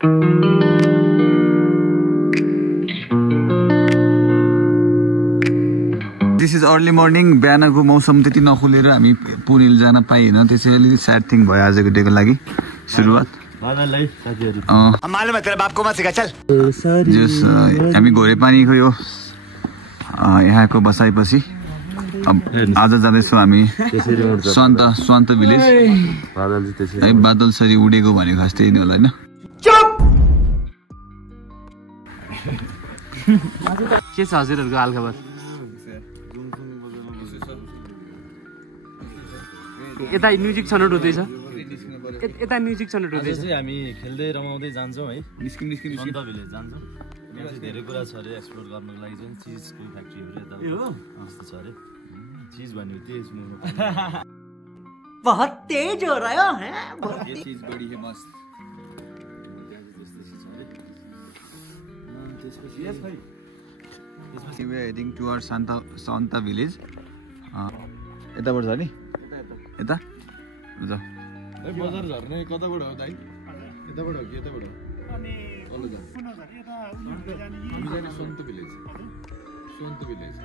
This is early morning. बिहानको मौसम त्यति नखुलेर हामी पुनिल जान पाइएन, त्यसै अलिकति स्याड थिङ भयो आजको डेको लागि। सुरुवात हामी घोरेपानीको यो यहाँको बसाइपछि अब आज जाँदैछौँ हामी स्वान्त भिलेज। बादल सरी उडेको भनेको खास त्यही नै होला होइन। के छ हजुरहरूको हालखबर? यता म्युजिक छनौट हुँदैछ, यता म्युजिक छनौट हुँदैछ। हामी खेल्दै रमाउँदै जान्छौँ है। निस्किम स्वान्त भिलेज जान्छौँ। यहाँ चाहिँ धेरै कुरा छ अरे एक्सप्लोर गर्नको लागि चाहिँ। चिजको फ्याक्ट्रीहरू यता यस्तो छ अरे। चीज भन्यो तेज मुंह बहुत तेज हो रहा है। ये चीज बड़ी है मस्त। We are heading to our Santa village. यताबाट छ नि? यता? जाऊ। ए बजार झर्ने कताबाट हो दाइ? यताबाट हो कि यताबाट हो? अनि कुन झर्ने यता हामी जाने सन्त भिलेज। सन्त भिलेज।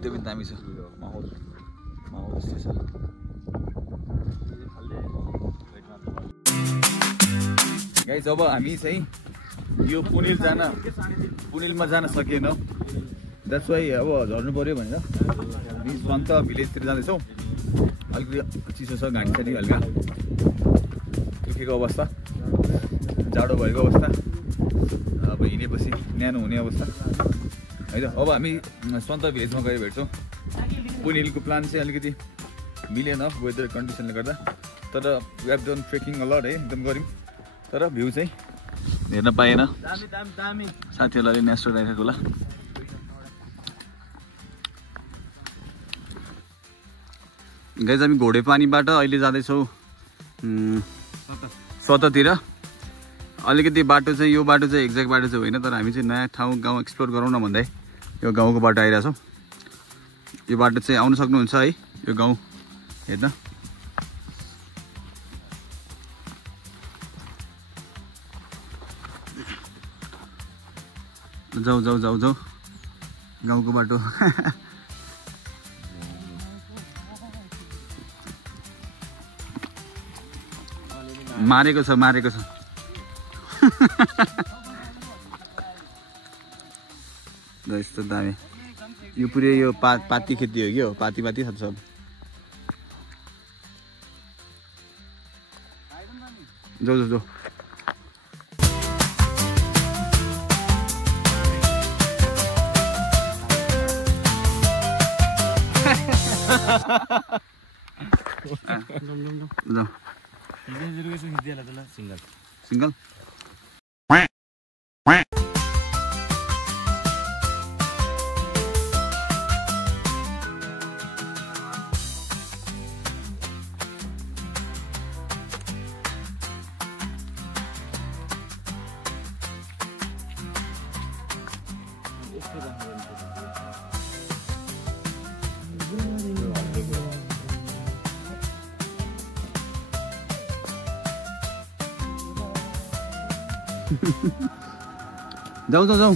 त्यो पनि दामी छ माहौल यस्तै छ। गाइस अब हामी चाहिँ यो पुनिलमा जान सकेनौँ। द्याट्स वाइ अब झर्नु पऱ्यो भनेर हामी स्वान्त भिलेजतिर जाँदैछौँ। अलिकति चिसो छ, घाँटी साटी हल्का दुखेको अवस्था, जाडो भएको अवस्था, अब हिँडेपछि न्यानो हुने अवस्था है त। अब हामी स्वान्त भिलेजमा गएर भेट्छौँ। पुनिलको प्लान चाहिँ अलिकति मिलेन वेदर कन्डिसनले गर्दा, तर we have done trekking a lot है, एकदम गऱ्यौँ। तर भ्यू चाहिँ हेर्न पाएन। साथीहरूलाई नेचरल राखेको होला। गाइस हामी घोडेपानीबाट अहिले जाँदैछौँ स्वततिर। अलिकति बाटो चाहिँ यो बाटो चाहिँ एक्ज्याक्ट बाटो चाहिँ होइन, तर हामी चाहिँ नयाँ ठाउँ गाउँ एक्सप्लोर गरौँ न भन्दै यो गाउँको बाटो आइरहेछौँ। यो बाटो चाहिँ आउनु सक्नुहुन्छ है यो गाउँ हेर्न। जाऊ जाऊ जाऊ जाऊ गाउँको बाटो। मारेको छ मारेको छ। यस्तो दामी यो पुरै यो पाती खेती हो कि हो, पाती छ सब। जाऊ जाऊ जाऊ। सिंगल जाऊ जाऊ जाऊ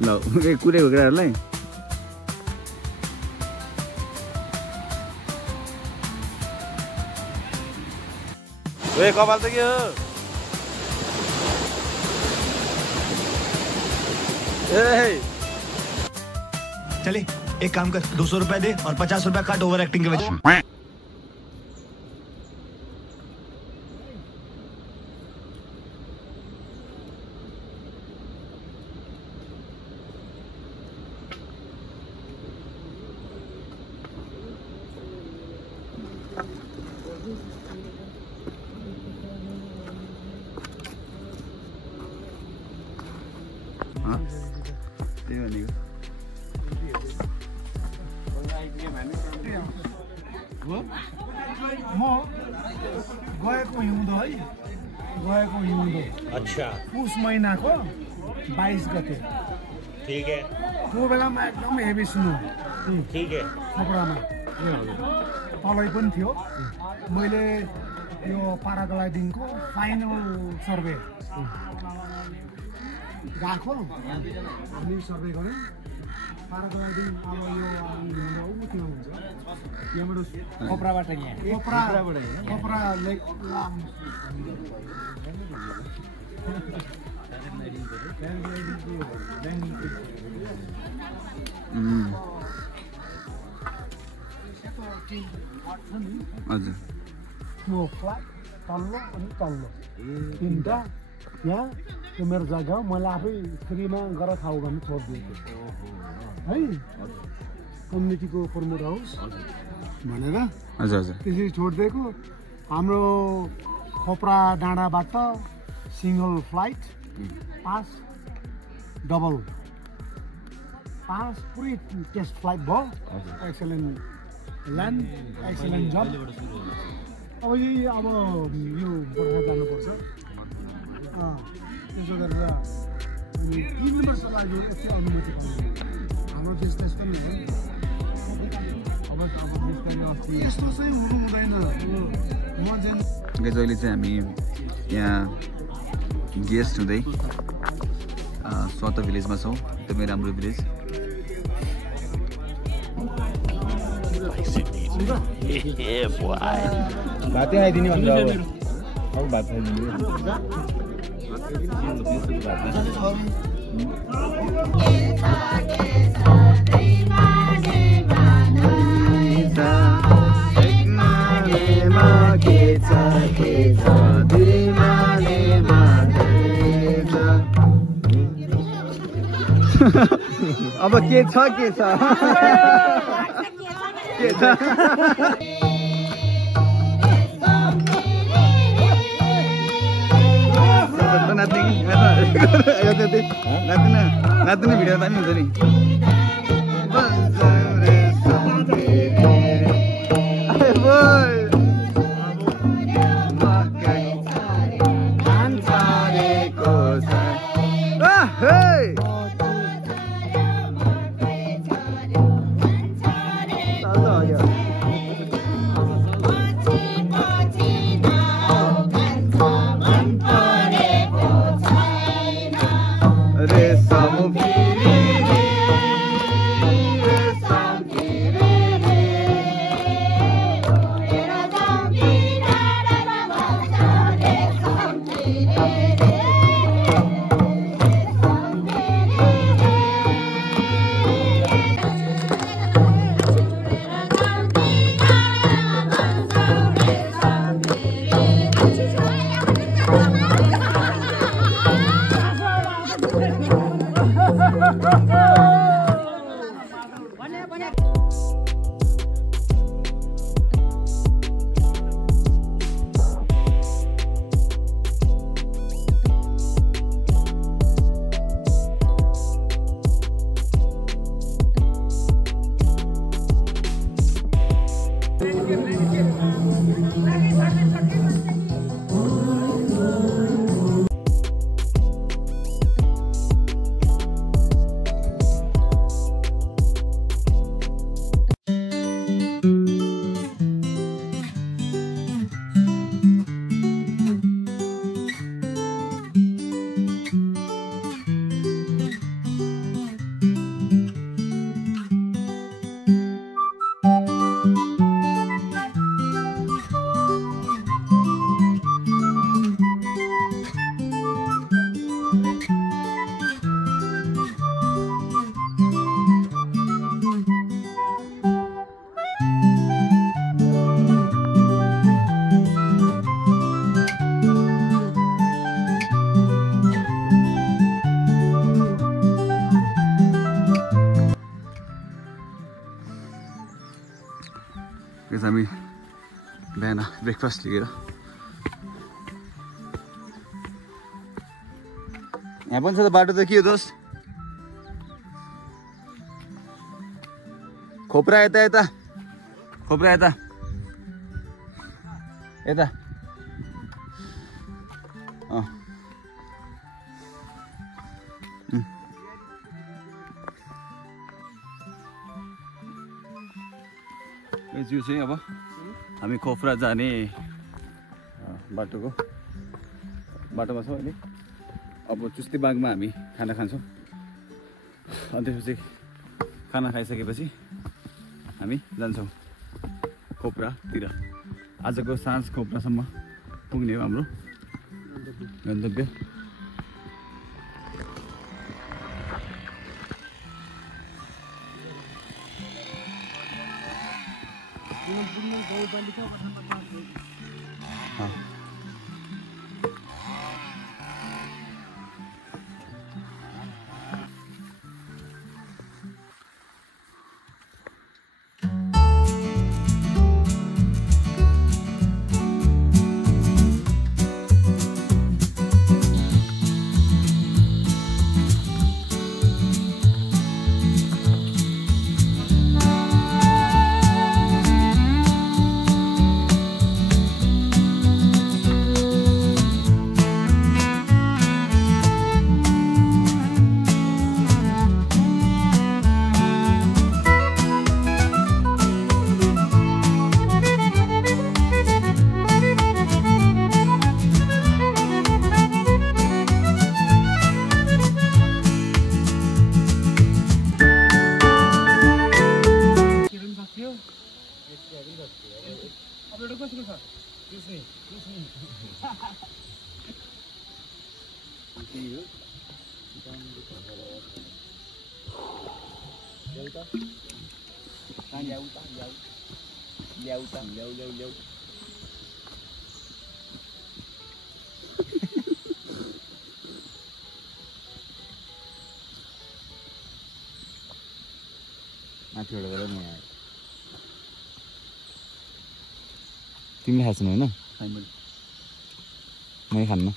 ल कुरेको केटाहरूलाई। ओए कपाल त के हो? चले एक काम कर, 200 रुपए दे और 50 रुपए काट ओवर एक्टिंग के वजह। त्यही भनेको म गएको हिउँदो है अच्छा पुस महिनाको 22 गते ठीक है त्यो बेलामा एकदम हेभी स्नो ठीक है खोपडामा तलै पनि थियो मैले यो प्याराग्लाइडिङको फाइनल सर्वे गएको हामी सर्वे गऱ्यौँ प्याराग्लाइडिङ अब यो त्यो हुन्छ यहाँबाट खोपराबाट यहाँ खोपरा लेक हजुर त्यो फ्ल्याट तल्लो अनि तल्लो तिनवटा यहाँ त्यो मेरो जग्गा हो मैले आफै फ्रीमा गरेर खाऊ भन्ने छोडिदिएको है कम्युनिटीको प्रमोट हाउस भनेर हजुर हजुर त्यसरी छोडिदिएको हाम्रो खोपरा डाँडाबाट single flight pass double pass पुरै टेस्ट फ्लाइट भयो एक्सलेन्ट ल्यान्ड एक्सलेन्ट जब अब यो बर्खा जानुपर्छ त्यसो गरेर अनि 3 वर्ष लाग्यो यति अनुमति पाउनु हाम्रो देश त्यस्तो नि हो यस्तो चाहिँ हुनु हुँदैन म चाहिँ अहिले चाहिँ हामी यहाँ गेस्ट हुँदै स्वत भिलेजमा छौँ एकदमै राम्रो भिलेज भातै आइदिने भनेर अब भात खाइदिनु अब के छ नाच्ने भिडियो दामी हुन्छ नि हामी बिहान ब्रेकफास्ट लिएर यहाँ पनि छ त बाटो त के हो दोस्त खोपरा यता यता खोप्रा यता यता यो चाहिँ अब हामी खोप्रा जाने बाटोमा छौँ अहिले अब चुस्तेबाङमा हामी खाना खान्छौँ अनि त्यसपछि खाना खाइसकेपछि हामी जान्छौँ खोप्रातिर आजको साँझ खोप्रासम्म पुग्ने हो हाम्रो गन्तव्य तिमीले खान्छौ होइन मै खान्न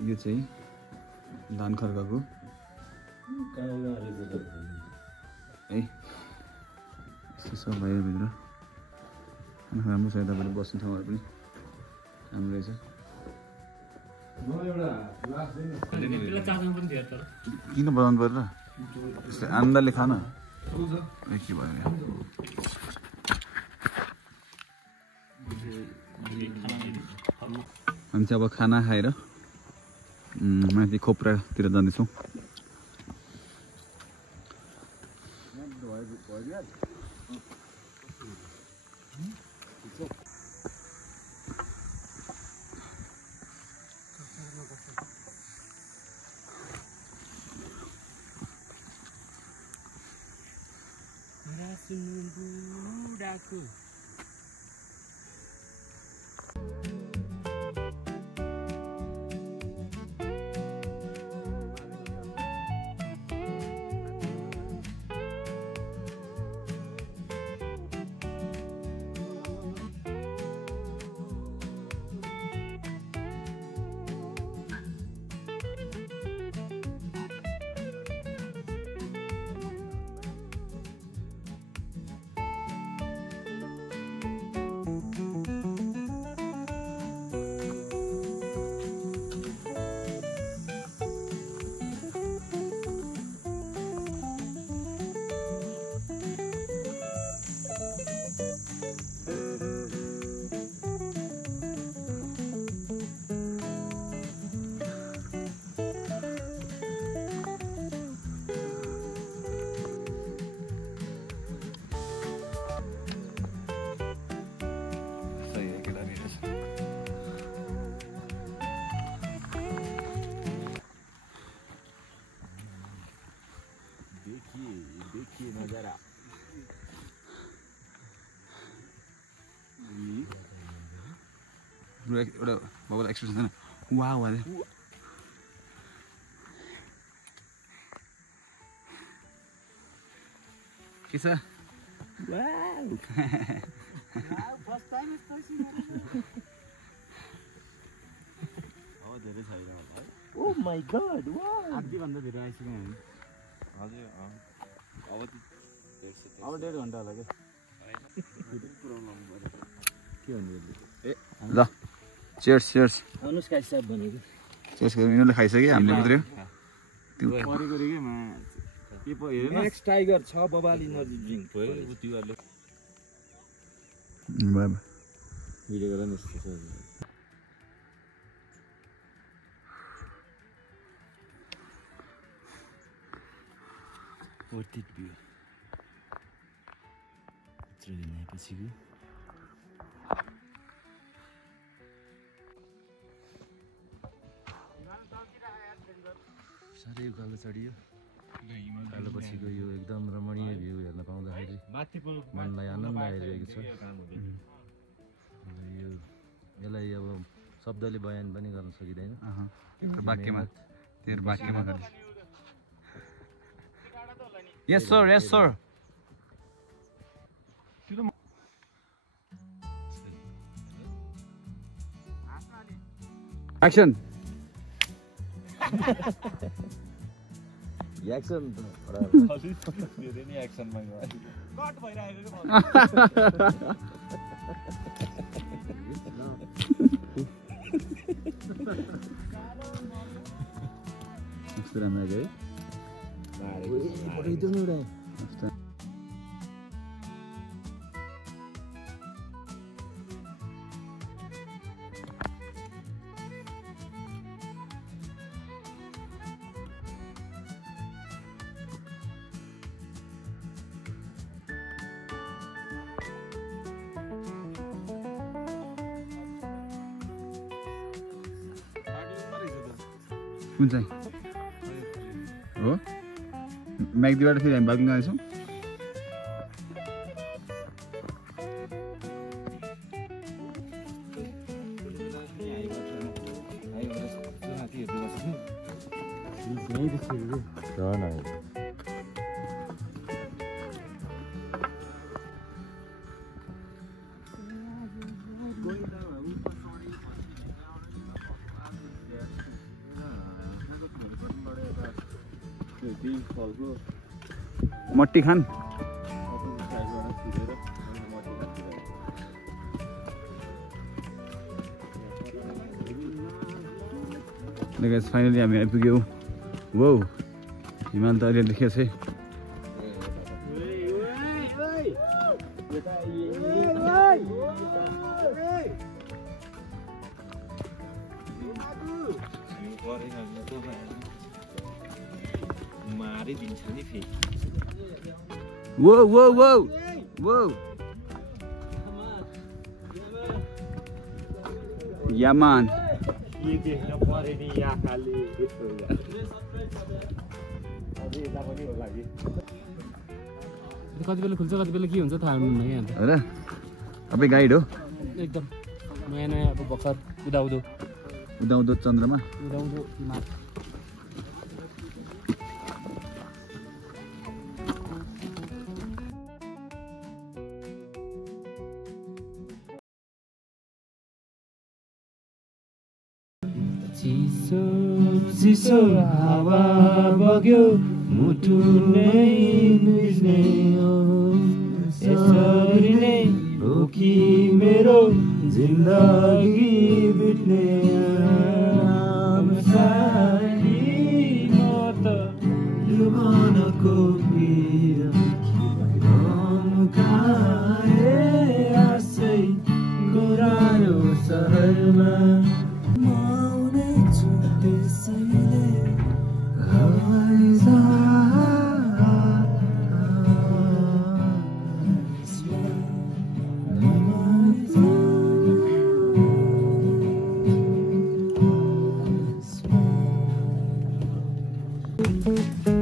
यो चाहिँ धान खर्काको है यस्तो सब भयो भित्र राम्रो छ तपाईँले बस्ने ठाउँहरू पनि राम्रो रहेछ किन बनाउनु पर्यो र त्यसले आन्दाले खान के भयो यहाँ हामी चाहिँ अब खाना खाएर माथि खोप्रातिर जाँदैछौँ देखिए नजारा एउटा बाबुलाई एक्सप्रेसन छैन वाह वाह के छ धेरै छैन ओ माई गॉड वाह आधीभन्दा धेरै आइसक्यौँ हामी हजुर अब 1.5 घन्टा होला क्या के भन्नु ए ल चियर्स चियर्स अनुष्का साहब भनेको चियर्स गरौँ यिनीहरूले खाइसक्यो हामीले मात्रै हो त्यो परेको रे के मा के पो हेरेन नेक्स्ट टाइगर छ बबाल इनर्जी ड्रिंक भयो उतिहरुले बाबा भिडियो गरेर निस्क्छ What it be? Training पछिको साह्रै उकालो चढियो उकालो पछिको यो एकदम रमणीय भ्यू हेर्न पाउँदाखेरि मनलाई आनन्द आइरहेको छ यो यसलाई अब शब्दले बयान पनि गर्न सकिँदैन वाक्यमा तेरो वाक्यमा गर्नु Yes sir, yes sir. Action. Action. धेरै नै एक्सनमा गयो कट भइरहेको के राम्रो गयो कुन चाहिँ हो म्यागदीबाट फेरि हामी बाइकिङ जाँदैछौँ मट्टी खान फाइनली हामी आइपुग्यौँ वो हिमाल त अहिले देखिएको छ मारिदिन्छ नि फेरि वो वो वो वो यामान के देख्न परे नि आँखाले कति बेला खुल्छ कति बेला के हुन्छ थाहा हुनुहुन्न क्या अन्त हो र तपाईँ गाइड हो एकदम नयाँ नयाँ अब भर्खर उदाउँदो उदाउँदो चन्द्रमा उदाउँदो हिमाल चिसो हावा बग्यो मुटु नै भिज्ने हो यसरी नै हो कि मेरो जिन्दगी बित्ने म त जुबानको पिर खाए आशै गोरायो सहरमा Thank you.